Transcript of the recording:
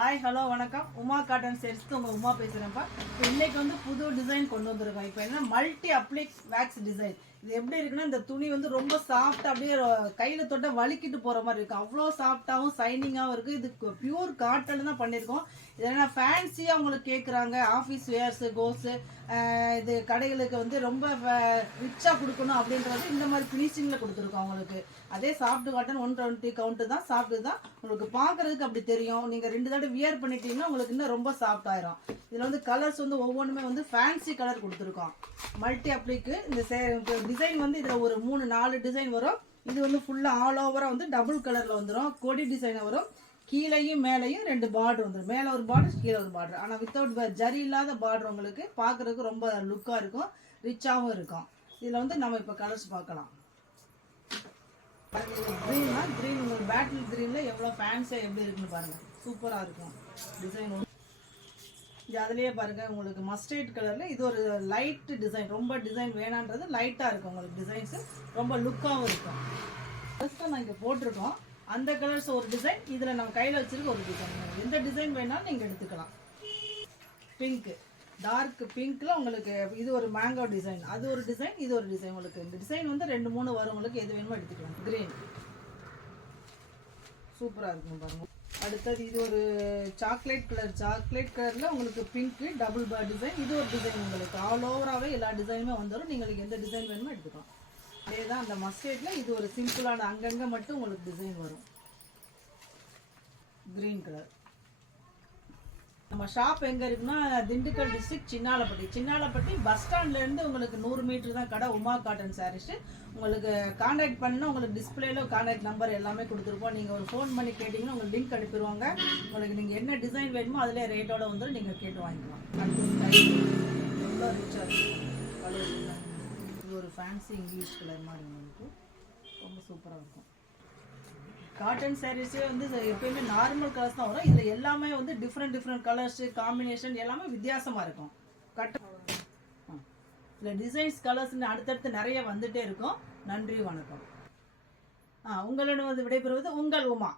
Hi hello வணக்கம். Uma cotton சேல்ஸ்க்கு உங்கள் உமா பேசுகிறேன்ப்பா. இன்னைக்கு வந்து புது டிசைன் கொண்டு வந்திருக்கோம். இப்போ என்ன மல்டி அப்ளிக் வேக்ஸ் டிசைன். இது எப்படி இருக்குன்னா, இந்த துணி வந்து ரொம்ப சாஃப்டாக அப்படியே கையில் தொட்ட வலிக்கிட்டு போகிற மாதிரி இருக்கும். அவ்வளோ சாஃப்டாகவும் சைனிங்காகவும் இருக்குது. இது பியூர் காட்டன் தான் பண்ணியிருக்கோம். இது என்ன ஃபேன்சியாக அவங்களுக்கு கேட்குறாங்க. ஆஃபீஸ் வேர்ஸு கோஸு இது கடைகளுக்கு வந்து ரொம்ப ரிச்சாக கொடுக்கணும் அப்படின்றது இந்த மாதிரி ஃபினிஷிங்கில் கொடுத்துருக்கோம் அவங்களுக்கு. அதே சாஃப்ட் காட்டன் 120 கவுண்ட்டு தான், சாஃப்ட்டு தான். உங்களுக்கு பார்க்குறதுக்கு அப்படி தெரியும். நீங்கள் 2 தடவை வியர் பண்ணிட்டீங்கன்னா உங்களுக்கு இன்னும் ரொம்ப சாஃப்ட் ஆயிரும். இதில் வந்து கலர்ஸ் வந்து ஒவ்வொன்றுமே வந்து ஃபேன்சி கலர் கொடுத்துருக்கோம். மல்டி அப்ளிக்கு இந்த டிசைன் வந்து இதில் ஒரு 3-4 டிசைன் வரும். இது வந்து ஃபுல்லாக ஆல் ஓவராக வந்து டபுள் கலரில் வந்துடும். கொடி டிசைனை வரும். கீழையும் மேலையும் 2 பார்டர் வந்துடும். மேலே ஒரு பார்டர், கீழே ஒரு பார்டர். ஆனால் வித்தவுட் ஜரி இல்லாத பார்டர் உங்களுக்கு பார்க்குறதுக்கு ரொம்ப லுக்காக இருக்கும், ரிச்சாகவும் இருக்கும். இதில் வந்து நம்ம இப்போ கலர்ஸ் பார்க்கலாம். க்ரீன்னா க்ரீன், உங்களுக்கு பேட்டில் க்ரீனில் எவ்வளோ ஃபேன்ஸாக எப்படி இருக்குன்னு பாருங்கள். சூப்பராக இருக்கும் டிசைன். இது அதுலேயே பாருங்கள், உங்களுக்கு மஸ்டர்ட் கலரில் இது ஒரு லைட் டிசைன். ரொம்ப டிசைன் வேணான்றது லைட்டாக இருக்கும் உங்களுக்கு. டிசைன்ஸு ரொம்ப லுக்காகவும் இருக்கும். ஃபஸ்ட் தான் நான் இங்கே போட்டிருக்கோம். அந்த கலர்ஸ் ஒரு டிசைன், இதில் நம்ம கையில் வச்சுருக்க ஒரு டிசைன். எந்த டிசைன் வேணாலும் நீங்கள் எடுத்துக்கலாம். பிங்க்கு, டார்க் பிங்க்கில் உங்களுக்கு இது ஒரு மேங்கோ டிசைன், அது ஒரு டிசைன், இது ஒரு டிசைன். உங்களுக்கு இந்த டிசைன் வந்து 2-3 வரும். உங்களுக்கு எது வேணுமோ எடுத்துக்கலாம். க்ரீன் சூப்பராக இருக்கும் பாருங்கள். அடுத்தது இது ஒரு சாக்லேட் கலர். சாக்லேட் கலரில் உங்களுக்கு பிங்க்கு டபுள் டிசைன். இது ஒரு டிசைன். உங்களுக்கு ஆல் ஓவராகவே எல்லா டிசைனுமே வந்துடும். நீங்கள் எந்த டிசைன் வேணுமோ எடுத்துக்கலாம். அதே தான் அந்த மஸ்டர்டில் இது ஒரு சிம்பிளான அங்கங்கே மட்டும் உங்களுக்கு டிசைன் வரும். Green colour. நம்ம ஷாப் எங்கே இருக்குன்னா, திண்டுக்கல் டிஸ்ட்ரிக்ட் சின்னாலப்பட்டி பஸ் ஸ்டாண்ட்லேருந்து உங்களுக்கு 100 மீட்டர் தான் கடை. உமா காட்டன் சாரீஸ். உங்களுக்கு கான்டாக்ட் பண்ணால் உங்களுக்கு டிஸ்பிளேல கான்டாக்ட் நம்பர் எல்லாமே கொடுத்துருப்போம். நீங்கள் ஒரு ஃபோன் பண்ணி கேட்டிங்கன்னா உங்களுக்கு லிங்க் அனுப்பிடுவாங்க. உங்களுக்கு நீங்கள் என்ன டிசைன் வேணுமோ அதிலே ரேட்டோட வந்து நீங்கள் கேட்டு வாங்கிக்கலாம். ரொம்ப ரிச்சாக இருக்கும் கலர். இது ஒரு ஃபேன்சி இங்கிலீஷ் கலர் மாதிரி உங்களுக்கு ரொம்ப சூப்பராக இருக்கும். காட்டன் சாரீஸே வந்து எப்பயுமே நார்மல் கலர்ஸ் தான் வரும். இதில் எல்லாமே வந்து டிஃப்ரெண்ட் கலர்ஸு காம்பினேஷன் எல்லாமே வித்தியாசமாக இருக்கும். இதில் டிசைன்ஸ் கலர்ஸ்ன்னு அடுத்தடுத்து நிறைய வந்துகிட்டே இருக்கும். நன்றி, வணக்கம். உங்களிடம் வந்து விடைபெறுவது உங்கள் உமா.